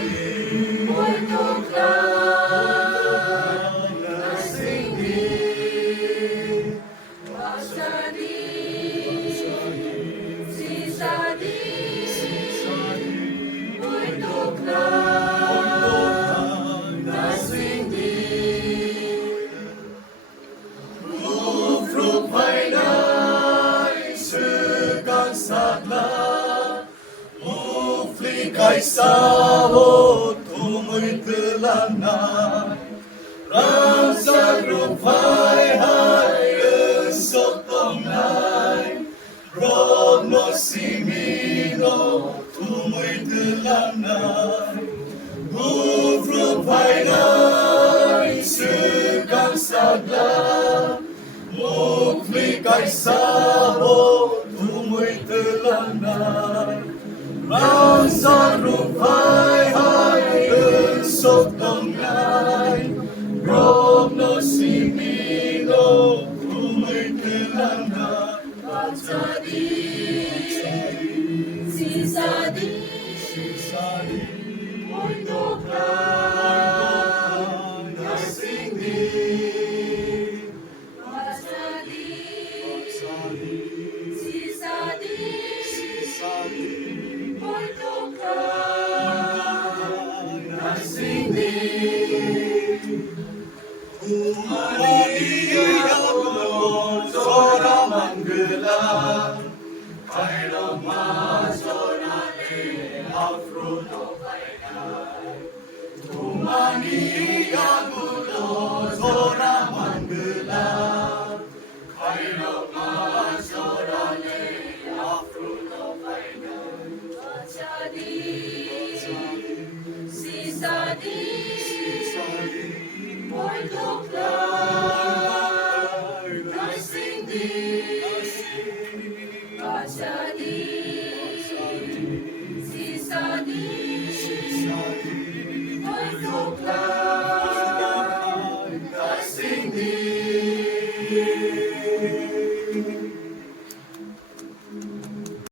muito claro, assim Basadi, Sisadi, muito claro, assim Rufruk Vainai, Sugan Sadla, Muflikai Sawo, Tumuy Telanai, Rasa Rufai Hai, Sotonai, Rono Simino, Tumuy Telanai, Mufruk Vainai, Sugan Sadla, Muflikai Sawo, Tumuy Telanai, Rasa Rufai Hai, Sotonai, Rono Simino, Tumuy Telanai, Basadi, Sisadi, muito claro, assim Basadi, Sisadi, muito claro, assim Umaniyago Sora Mangala Kairama Sorale Afruno Painai Umaniyago Sora Mangala Kairama Sorale Afruno Painai Basadi Sisadi muito claro